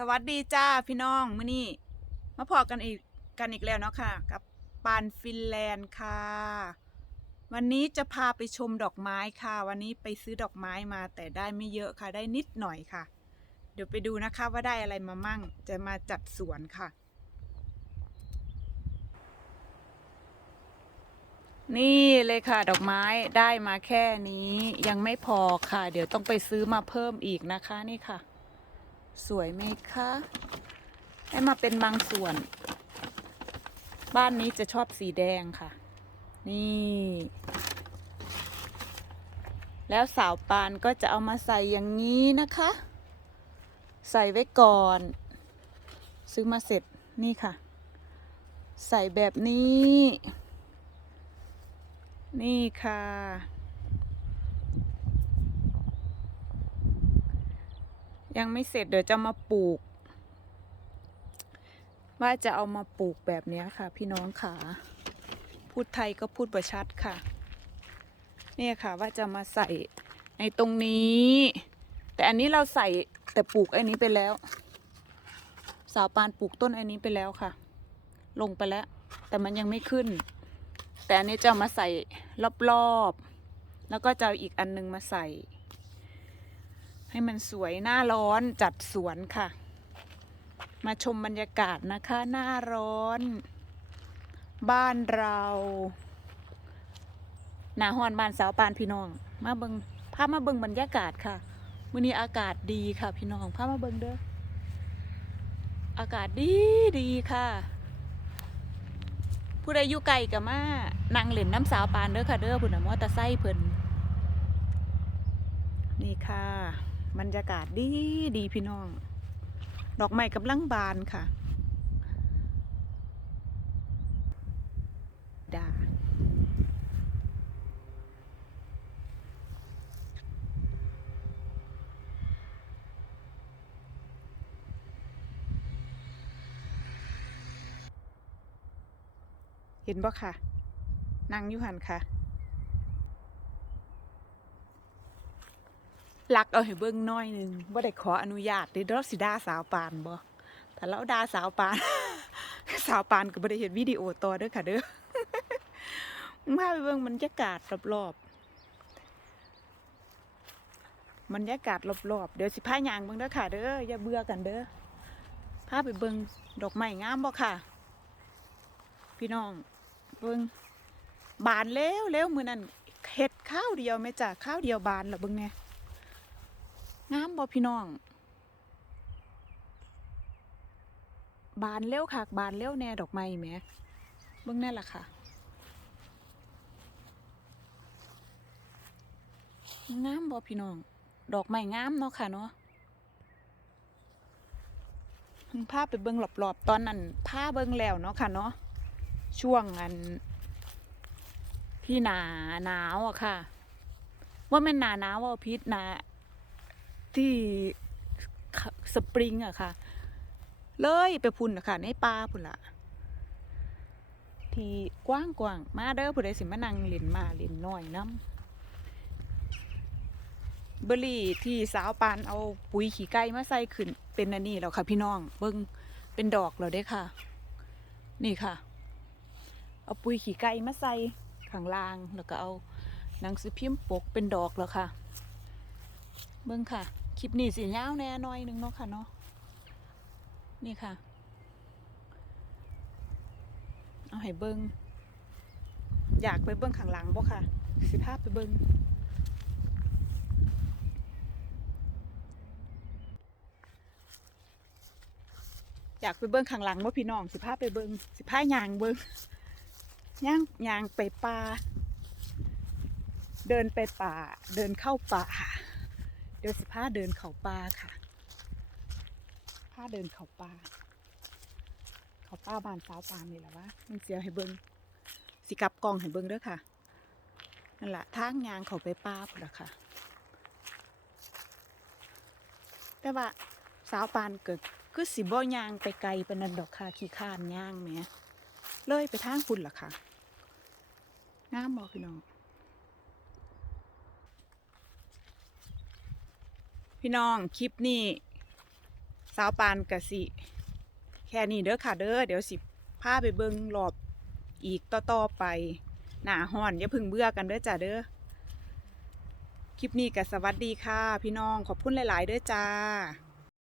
สวัสดีจ้าพี่น้องมื้อนี้มาพอกันอีกกันอีกแล้วเนาะค่ะ กับปานฟินแลนด์ค่ะ วันนี้จะพาไปชมดอกไม้ค่ะ วันนี้ไปซื้อดอกไม้มาแต่ได้ไม่เยอะค่ะได้นิดหน่อยค่ะ เดี๋ยวไปดูนะคะว่าได้อะไรมามั่งจะมาจัดสวนค่ะ นี่เลยค่ะ ดอกไม้ได้มาแค่นี้ยังไม่พอค่ะ เดี๋ยวต้องไปซื้อมาเพิ่มอีกนะคะนี่ค่ะ สวยไหมคะ ให้มาเป็นบางส่วน บ้านนี้จะชอบสีแดงค่ะ นี่ แล้วสาวปานก็จะเอามาใส่อย่างนี้นะคะ ใส่ไว้ก่อน ซื้อมาเสร็จนี่ค่ะ ใส่แบบนี้ นี่ค่ะ ยังไม่เสร็จเดี๋ยวจะมาปลูก ว่าจะเอามาปลูกแบบนี้ค่ะ พี่น้องค่ะ พูดไทยก็พูดประชัดค่ะ เนี่ยค่ะว่าจะมาใส่ในตรงนี้ แต่อันนี้เราใส่แต่ปลูกไอ้นี้ไปแล้ว สาวปานปลูกต้นไอ้นี้ไปแล้วค่ะ ลงไปแล้ว แต่มันยังไม่ขึ้น แต่อันนี้จะมาใส่รอบๆ แล้วก็จะอาอีกอันนึงมาใส่ ให้มันสวยหน้าร้อนจัดสวนค่ะ มาชมบรรยากาศนะคะ หน้าร้อน บ้านเราหนาฮอนบ้านสาวปานพี่น้อง มาเบิงพามาเบิงบรรยากาศค่ะวันนี้อากาศดีค่ะ พี่น้องพามาเบิงเด้ออากาศดีดีค่ะ ผู้ใดอยู่ไกลกับมานั่งเล่นน้ำสาวปานเด้อค่ะเด้อพุ่นน่ะมอเตอร์ไซค์เพิ่นนี่ค่ะ บรรยากาศดีดีพี่น้อง ดอกไม้กำลังบานค่ะดาเห็นบ่ค่ะ นั่งอยู่หันค่ะ ลักเอาให้เบิ่งน้อยหนึงบ่ได้ขออนุญาตเด้ดอกสิดาสาวปานบ่ถ้าเราดาสาวปาน สาวปานก็บ่ได้เห็นวิดีโอต่อเด้อค่ะเด้อมาไปเบิ่งบรรยากาศรอบๆบรรยากาศรอบๆเดี๋ยวสิพายางเบิ่งเด้อค่ะ เด้ออย่าเบื่อกันเด้อพาไปเบิ่งดอกไม้งามบ่ค่ะ พี่น้องเบิ่งบานแล้วแล้วมื้อนั้นเฮ็ดข้าวเดียวแม่จ้ะข้าวเดียวบานล้วเบิ่งแน่ งามบ่พี่น้อง บานเร็วคักบานเร็วแน่ดอกไม้แหมเบิ่งแน่ล่ะค่ะ งามบ่พี่น้อง ดอกไม้งามเนาะค่ะเนาะพาไปเบิ่งรอบๆ ตอนนั้นพาเบิ่งแล้วเนาะค่ะเนาะช่วงอัน ที่หนาหนาวอะค่ะ ว่าม่นหนาหนาวว่าพิษหนา ที่สปริงอะค่ะ เลยไปพุ่นอะค่ะในป่าพุ่นละที่กว้างกว้างมาเด้อผู้ใดสิมานั่งเล่นมาเล่นน้อยน้ำเบอรี่ที่สาวปานเอาปุ๋ยขี้ไก่มาใส่ขึ้นเป็นอันนี้แล้วค่ะ พี่น้องเบิ่งเป็นดอกแล้วเด้ค่ะ นี่ค่ะ เอาปุ๋ยขี้ไก่มาใส่ข้างล่างแล้วก็เอาหนังสือพิมพ์ปกเป็นดอกแล้วค่ะ เบิ่งค่ะ คลิปนี้สิยาวแน่น่อยหนึงเนาะค่ะเนาะนี่ค่ะ เอาให้เบิ่งอยากไปเบิ่งข้างหลังบ่ค่ะ สิพาไปเบิ่งอยากไปเบิ่งข้างหลังบ่พี่น้องสิพาไปเบิ่งสิพายางเบิ่งย่างยางไปป่าเดินไปป่า เดินเข้าป่า เดี๋ยวสิพาเดินเขาป่าค่ะพาเดินเขาป่า เขาป่าบ้านสาวปามนี่แหละวะมันเสียให้เบิงสิกลับกองให้เบิงเด้อค่ะนั่นแหละทางยางเขาไปป่าพุ่นละค่ะ แต่ว่าสาวปานเกิดคือสิบ่ยางไปไกลปานนั้นดอกค่ะขี้ข้านย่างแหมเลยไปทางพุ่นละค่ะงามบ่พี่น้อง พี่น้องคลิปนี้สาวปานกะสิ แค่นี้เด้อค่ะเด้อเดี๋ยวสิพาไปเบิ้งรอบอีกต่อๆไป หนาห่อนอย่าพึ่งเบื่อกันเด้อจ้าเด้อคลิปนี้ก็สวัสดีค่ะ พี่น้องขอบคุณหลาย ๆ เด้อจ้า